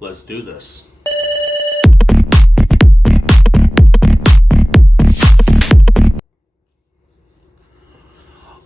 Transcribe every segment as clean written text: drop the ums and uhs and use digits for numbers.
Let's do this.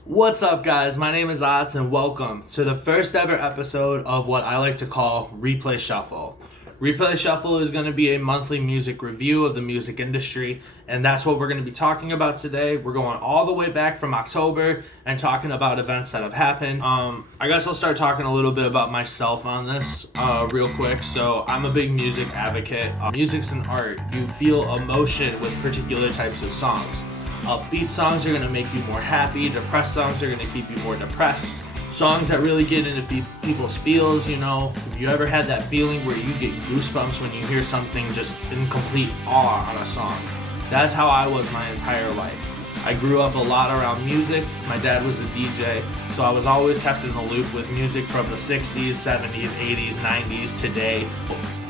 What's up, guys? My name is Otz, and welcome to the first ever episode of what I like to call Replay Shuffle. Replay Shuffle is going to be a monthly music review of the music industry, and that's what we're going to be talking about today. We're going all the way back from October and talking about events that have happened. I guess I'll start talking a little bit about myself on this real quick. So I'm a big music advocate. Music's an art. You feel emotion with particular types of songs. Upbeat songs are going to make you more happy. Depressed songs are going to keep you more depressed. Songs that really get into people's feels, you know. Have you ever had that feeling where you get goosebumps when you hear something just in complete awe on a song? That's how I was my entire life. I grew up a lot around music. My dad was a DJ, so I was always kept in the loop with music from the 60s, 70s, 80s, 90s, today.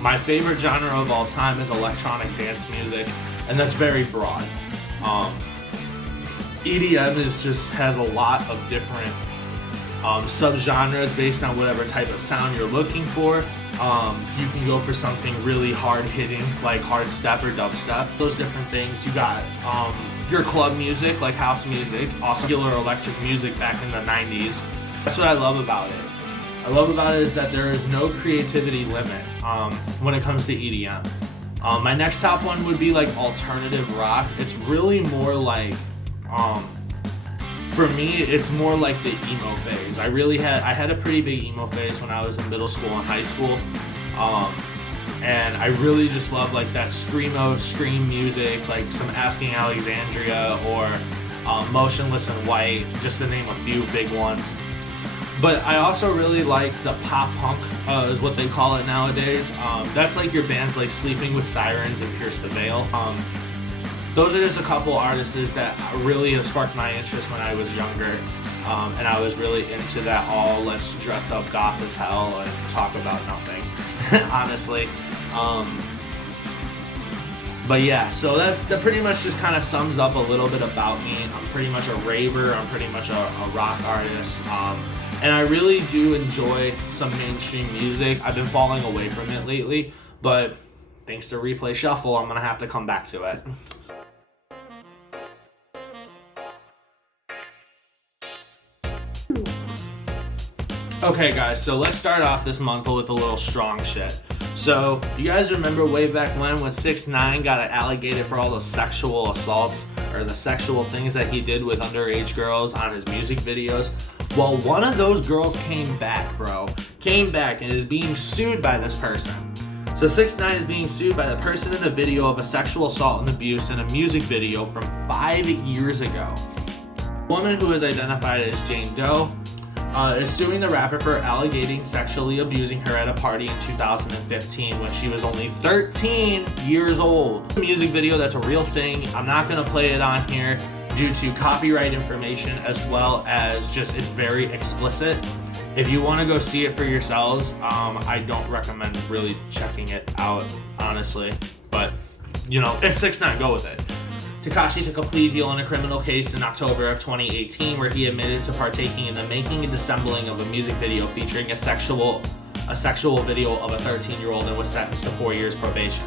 My favorite genre of all time is electronic dance music, and that's very broad. EDM has a lot of different subgenres based on whatever type of sound you're looking for. You can go for something really hard hitting like hard step or dubstep, those different things. You got your club music like house music, also regular electric music back in the 90s. That's what I love about it. I love about it is that there is no creativity limit when it comes to EDM. My next top one would be like alternative rock. It's really more like for me, it's more like the emo phase. I had a pretty big emo phase when I was in middle school and high school. And I really just love like that scream music, like some Asking Alexandria or Motionless in White, just to name a few big ones. But I also really like the pop punk, is what they call it nowadays. That's like your bands like Sleeping with Sirens and Pierce the Veil. Those are just a couple artists that really have sparked my interest when I was younger. And I was really into that all let's dress up goth as hell and talk about nothing, honestly. But yeah, so that pretty much just kind of sums up a little bit about me. I'm pretty much a raver. I'm pretty much a rock artist. And I really do enjoy some mainstream music. I've been falling away from it lately, but thanks to Replay Shuffle, I'm going to have to come back to it. Okay guys, so let's start off this month with a little strong shit. So, you guys remember way back when 6ix9ine got alligated for all those sexual assaults or the sexual things that he did with underage girls on his music videos? Well, one of those girls came back, and is being sued by this person. So 6ix9ine is being sued by the person in the video of a sexual assault and abuse in a music video from 5 years ago. The woman who is identified as Jane Doe is suing the rapper for alleging sexually abusing her at a party in 2015 when she was only 13 years old. The music video, that's a real thing. I'm not going to play it on here due to copyright information, as well as just it's very explicit. If you want to go see it for yourselves, I don't recommend really checking it out, honestly. But, you know, it's 6ix9ine, go with it. Tekashi took a plea deal in a criminal case in October of 2018 where he admitted to partaking in the making and assembling of a music video featuring a sexual video of a 13-year-old and was sentenced to 4 years probation.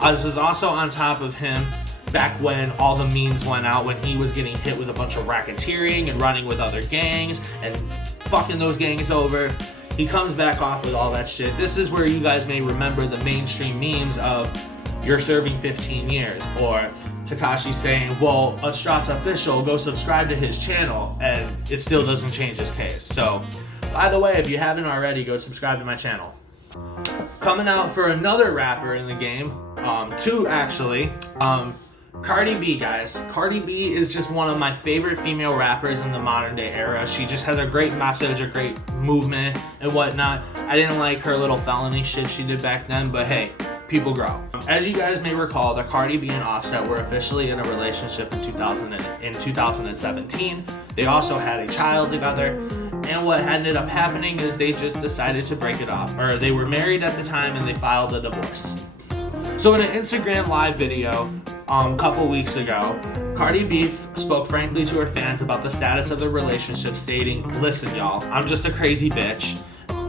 This is also on top of him back when all the memes went out when he was getting hit with a bunch of racketeering and running with other gangs and fucking those gangs over. He comes back off with all that shit. This is where you guys may remember the mainstream memes of you're serving 15 years, or Tekashi saying, well, AstrottzOfficial, go subscribe to his channel, and it still doesn't change his case. So, by the way, if you haven't already, go subscribe to my channel. Coming out for another rapper in the game, two actually, Cardi B, guys. Cardi B is just one of my favorite female rappers in the modern day era. She just has a great message, a great movement, and whatnot. I didn't like her little felony shit she did back then, but hey, people grow. As you guys may recall, the Cardi B and Offset were officially in a relationship in 2017. They also had a child together, and what ended up happening is they just decided to break it off. Or they were married at the time and they filed a divorce. So in an Instagram live video a couple weeks ago, Cardi B spoke frankly to her fans about the status of the relationship, stating, "Listen y'all, I'm just a crazy bitch.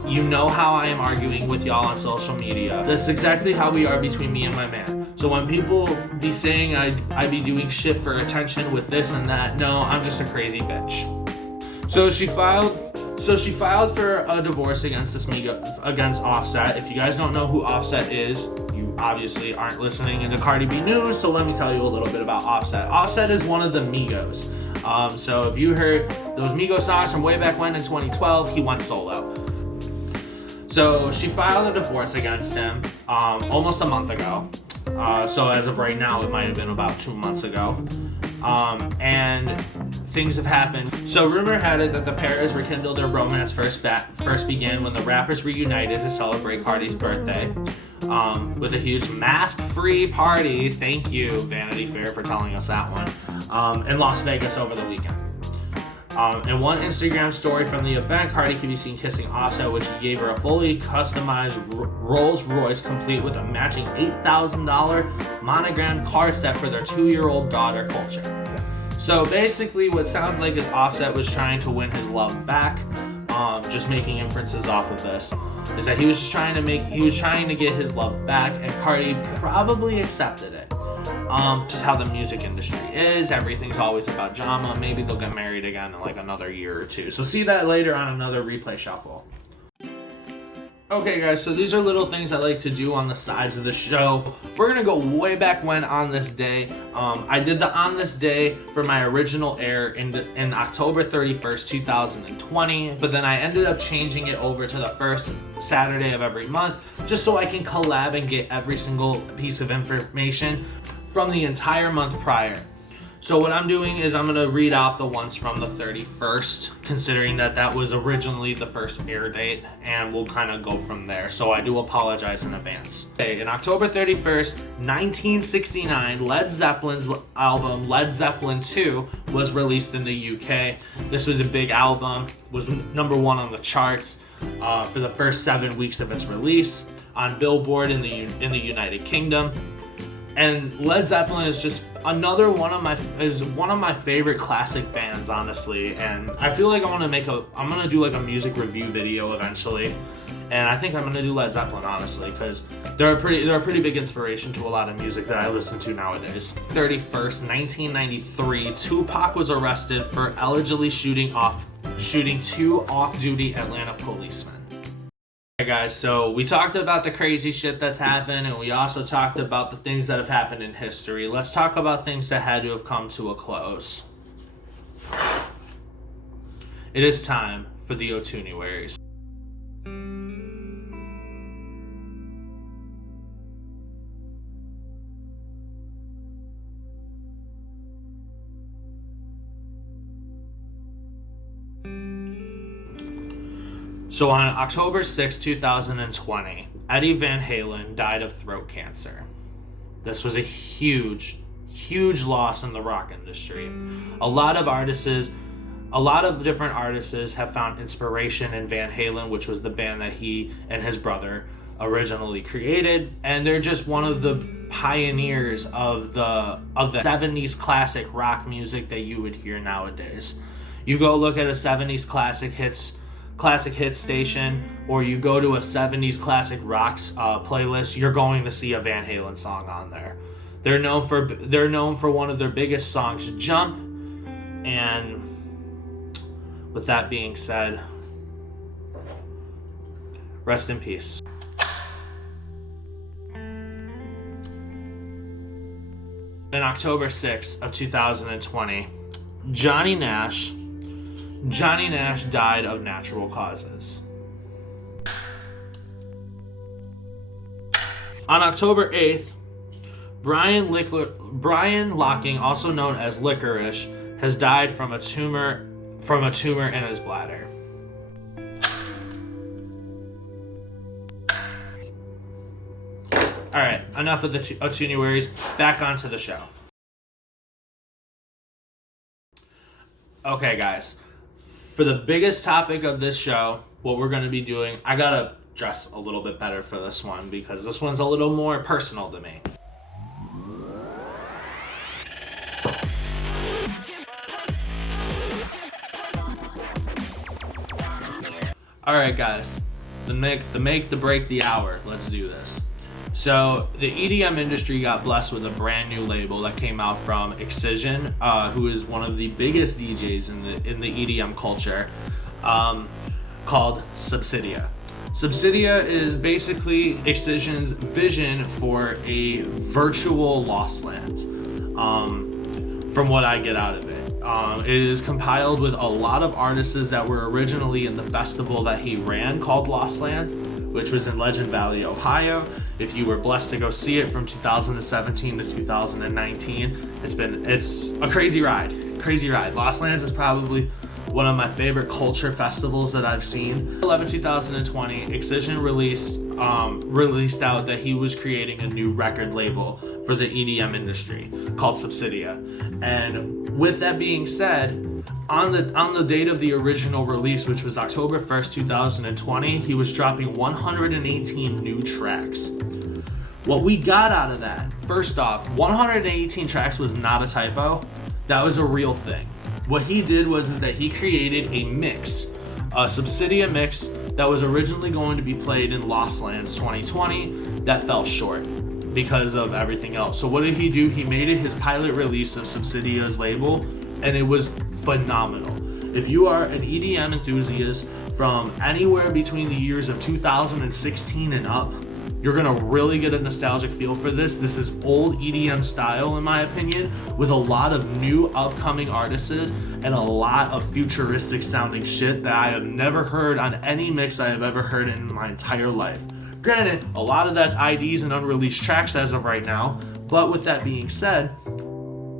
You know how I am arguing with y'all on social media. That's exactly how we are between me and my man. So when people be saying I be doing shit for attention with this and that, no, I'm just a crazy bitch. So she filed for a divorce against against Offset. If you guys don't know who Offset is, you obviously aren't listening into Cardi B news, so let me tell you a little bit about Offset. Offset is one of the Migos. So if you heard those Migos songs from way back when in 2012, he went solo. So she filed a divorce against him almost a month ago. So as of right now, it might have been about 2 months ago. And things have happened. So rumor had it that the pair has rekindled their romance first began when the rappers reunited to celebrate Cardi's birthday with a huge mask-free party. Thank you, Vanity Fair, for telling us that one. In Las Vegas over the weekend. In one Instagram story from the event, Cardi could be seen kissing Offset, which he gave her a fully customized Rolls Royce complete with a matching $8,000 monogrammed car set for their 2-year-old daughter, Culture. So basically what sounds like is Offset was trying to win his love back, just making inferences off of this, is that he was trying to get his love back, and Cardi probably accepted it. Just how the music industry is. Everything's always about drama. Maybe they'll get married again in like another year or two. So see that later on another replay shuffle. Okay guys, so these are little things I like to do on the sides of the show. We're gonna go way back when on this day. I did the on this day for my original air in October 31st, 2020, but then I ended up changing it over to the first Saturday of every month, just so I can collab and get every single piece of information from the entire month prior. So what I'm doing is I'm gonna read off the ones from the 31st, considering that was originally the first air date, and we'll kind of go from there. So I do apologize in advance. Okay, in October 31st, 1969, Led Zeppelin's album Led Zeppelin 2 was released in the UK. This was a big album, was number 1 on the charts for the first 7 weeks of its release on Billboard in the United Kingdom. And Led Zeppelin is just another one of my favorite classic bands, honestly. And I feel like I'm gonna do like a music review video eventually. And I think I'm gonna do Led Zeppelin, honestly, because they're a pretty big inspiration to a lot of music that I listen to nowadays. 31st, 1993, Tupac was arrested for allegedly shooting 2 off-duty Atlanta policemen. Hey guys, so we talked about the crazy shit that's happened, and we also talked about the things that have happened in history. Let's talk about things that had to have come to a close. It is time for the Otunuaries. So on October 6, 2020, Eddie Van Halen died of throat cancer. This was a huge, huge loss in the rock industry. A lot of different artists have found inspiration in Van Halen, which was the band that he and his brother originally created, and they're just one of the pioneers of the 70s classic rock music that you would hear nowadays. You go look at a 70s classic hits station, or you go to a 70s classic rocks playlist, you're going to see a Van Halen song on there. They're known for one of their biggest songs, Jump. And with that being said, rest in peace. In October 6th of 2020, Johnny Nash died of natural causes. On October 8th, Brian Locking, also known as Licorice, has died from a tumor in his bladder. All right, enough of the Otunuaries. Back onto the show. Okay, guys. For the biggest topic of this show, what we're going to be doing, I gotta dress a little bit better for this one because this one's a little more personal to me. Alright guys, the break, the hour. Let's do this. So the EDM industry got blessed with a brand new label that came out from Excision, who is one of the biggest DJs in the EDM culture, called Subsidia. Subsidia is basically Excision's vision for a virtual Lost Lands, from what I get out of it. It is compiled with a lot of artists that were originally in the festival that he ran called Lost Lands, which was in Legend Valley, Ohio. If you were blessed to go see it from 2017 to 2019, it's a crazy ride. Lost Lands is probably one of my favorite culture festivals that I've seen. 2020, Excision released out that he was creating a new record label for the EDM industry called Subsidia. And with that being said, on the date of the original release, which was October 1st, 2020, he was dropping 118 new tracks. What we got out of that, first off, 118 tracks was not a typo. That was a real thing. What he did was that he created a mix, a Subsidia mix that was originally going to be played in Lost Lands 2020 that fell short because of everything else. So what did he do? He made it his pilot release of Subsidia's label, and it was phenomenal. If you are an EDM enthusiast from anywhere between the years of 2016 and up, you're gonna really get a nostalgic feel for this. This is old EDM style, in my opinion, with a lot of new upcoming artists and a lot of futuristic sounding shit that I have never heard on any mix I have ever heard in my entire life. Granted, a lot of that's IDs and unreleased tracks as of right now, but with that being said,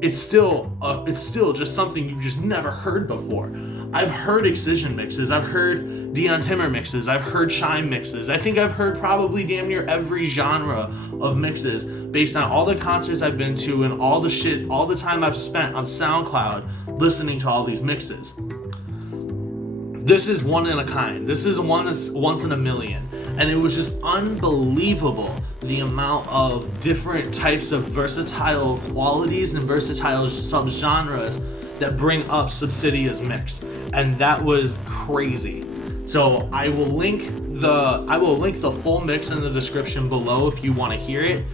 it's still just something you just never heard before. I've heard Excision mixes, I've heard Dion Timmer mixes, I've heard Chime mixes. I think I've heard probably damn near every genre of mixes based on all the concerts I've been to and all the time I've spent on SoundCloud listening to all these mixes. This is one in a kind. This is once in a million. And it was just unbelievable the amount of different types of versatile qualities and versatile subgenres that bring up Subsidia's mix. And that was crazy. So I will link the full mix in the description below if you want to hear it.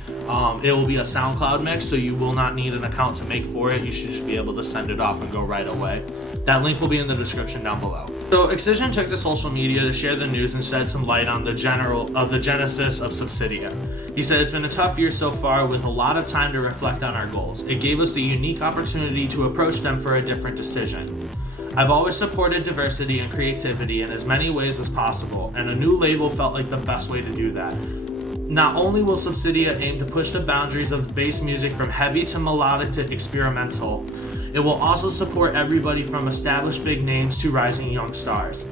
It will be a SoundCloud mix, so you will not need an account to make for it. You should just be able to send it off and go right away. That link will be in the description down below. So Excision took to social media to share the news and shed some light on the genesis of Subsidia. He said, "It's been a tough year so far with a lot of time to reflect on our goals. It gave us the unique opportunity to approach them for a different decision. I've always supported diversity and creativity in as many ways as possible, and a new label felt like the best way to do that. Not only will Subsidia aim to push the boundaries of bass music from heavy to melodic to experimental, it will also support everybody from established big names to rising young stars."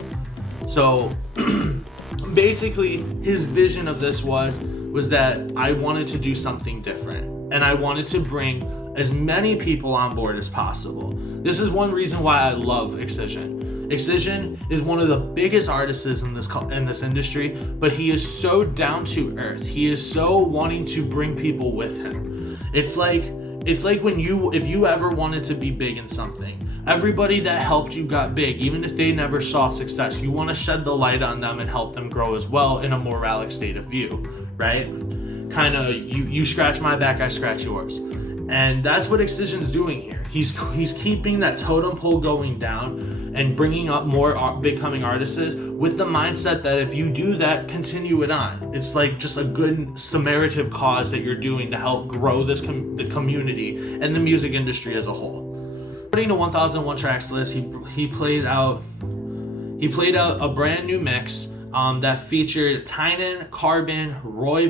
So basically his vision of this was that I wanted to do something different, and I wanted to bring as many people on board as possible. This is one reason why I love Excision. Excision is one of the biggest artists in this industry, but he is so down to earth. He is so wanting to bring people with him. It's like if you ever wanted to be big in something, everybody that helped you got big, even if they never saw success. You want to shed the light on them and help them grow as well in a moralic state of view, right? Kind of you scratch my back, I scratch yours. And that's what Excision's doing here. He's keeping that totem pole going down and bringing up more big coming artists with the mindset that if you do that, continue it on. It's like just a good Samaritan cause that you're doing to help grow the community and the music industry as a whole. According to 1001 Tracks list, he played out a brand new mix that featured Tynan, Carbon, Ray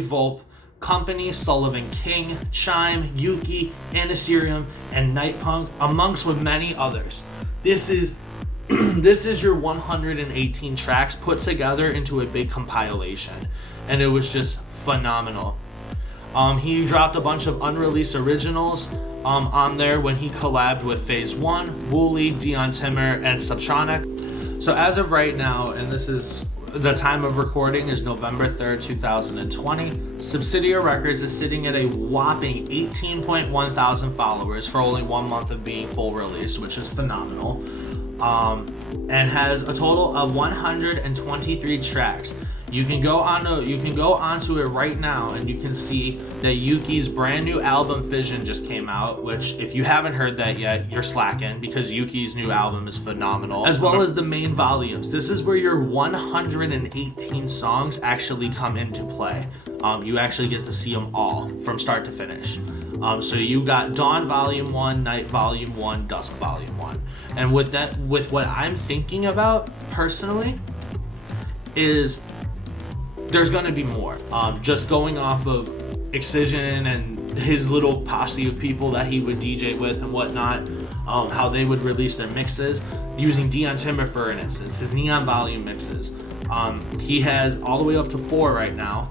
Volpe, Company, Sullivan King, Chime, Yuki, Anasirium, and Nightpunk, amongst with many others. This is your 118 tracks put together into a big compilation, and it was just phenomenal. He dropped a bunch of unreleased originals on there when he collabed with Phase 1, Wooly, Dion Timmer, and Subtronic. So as of right now, and this is the time of recording is November 3rd, 2020. Subsidia Records is sitting at a whopping 18.1 thousand followers for only 1 month of being full release, which is phenomenal. and has a total of 123 tracks. You can go onto it right now, and you can see that Yuki's brand new album Fission just came out, which if you haven't heard that yet, you're slacking, because Yuki's new album is phenomenal, as well as the main volumes. This is where your 118 songs actually come into play. You actually get to see them all from start to finish. So you got Dawn Volume 1, Night Volume 1, Dusk Volume 1. And with what I'm thinking about personally is there's going to be more. Just going off of Excision and his little posse of people that he would DJ with and whatnot, how they would release their mixes, using Dion Timber for an instance, his Neon Volume mixes. He has all the way up to 4 right now.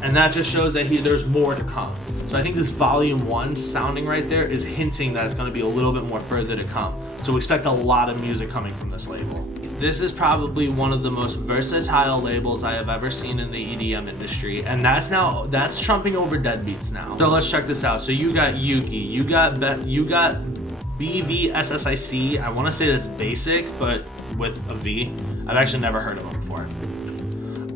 And that just shows that there's more to come. So I think this Volume 1 sounding right there is hinting that it's going to be a little bit more further to come. So expect a lot of music coming from this label. This is probably one of the most versatile labels I have ever seen in the EDM industry, and that's trumping over Deadbeats now. So let's check this out. So you got Yuki, you got BVSSIC. I want to say that's basic, but with a V. I've actually never heard of them before.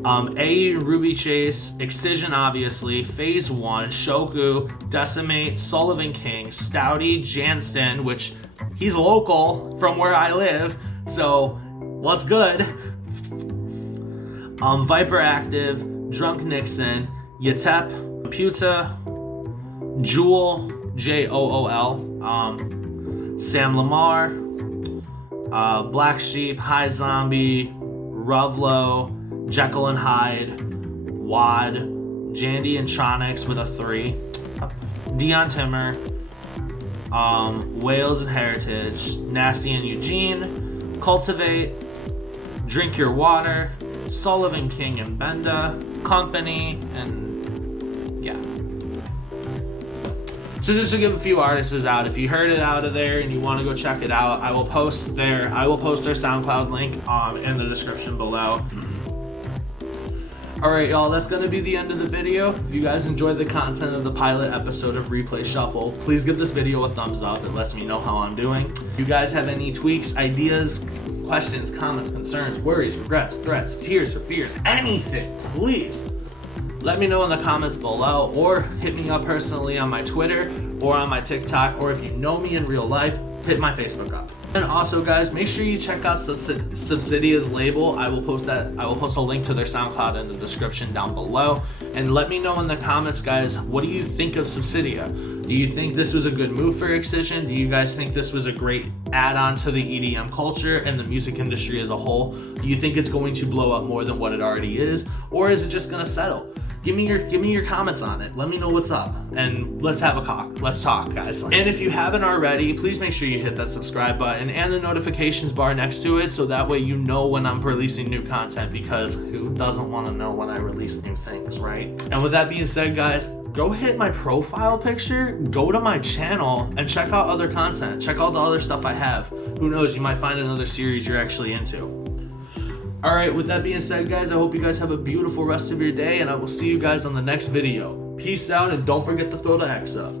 A Ruby Chase, Excision obviously, Phase 1, Shoku, Decimate, Sullivan King, Stouty, Janston, which he's local from where I live, so what's good? Viper Active, Drunk Nixon, Yatep, Puta, Jool, Jool, Sam Lamar, Black Sheep, High Zombie, Ruvlo, Jekyll and Hyde, Wad, Jandy and Tronics with a 3, Dion Timmer, Wales and Heritage, Nasty and Eugene, Cultivate, Drink Your Water, Sullivan King and Benda, Company, and yeah. So just to give a few artists out, if you heard it out of there and you want to go check it out, I will post their SoundCloud link in the description below. Alright y'all, that's going to be the end of the video. If you guys enjoyed the content of the pilot episode of Replay Shuffle, please give this video a thumbs up. It lets me know how I'm doing. If you guys have any tweaks, ideas, questions, comments, concerns, worries, regrets, threats, tears or fears, anything, please let me know in the comments below, or hit me up personally on my Twitter or on my TikTok, or if you know me in real life, hit my Facebook up. And also guys, make sure you check out Subsidia's label. I will post a link to their SoundCloud in the description down below. And let me know in the comments, guys, what do you think of Subsidia? Do you think this was a good move for Excision? Do you guys think this was a great add-on to the EDM culture and the music industry as a whole? Do you think it's going to blow up more than what it already is? Or is it just gonna settle? Give me your comments on it. Let me know what's up, and let's have a talk. Let's talk, guys. And if you haven't already, please make sure you hit that subscribe button and the notifications bar next to it, so that way you know when I'm releasing new content, because who doesn't want to know when I release new things, right? And with that being said, guys, go hit my profile picture, go to my channel, and check out other content. Check out the other stuff I have. Who knows, you might find another series you're actually into. Alright, with that being said, guys, I hope you guys have a beautiful rest of your day, and I will see you guys on the next video. Peace out, and don't forget to throw the X up.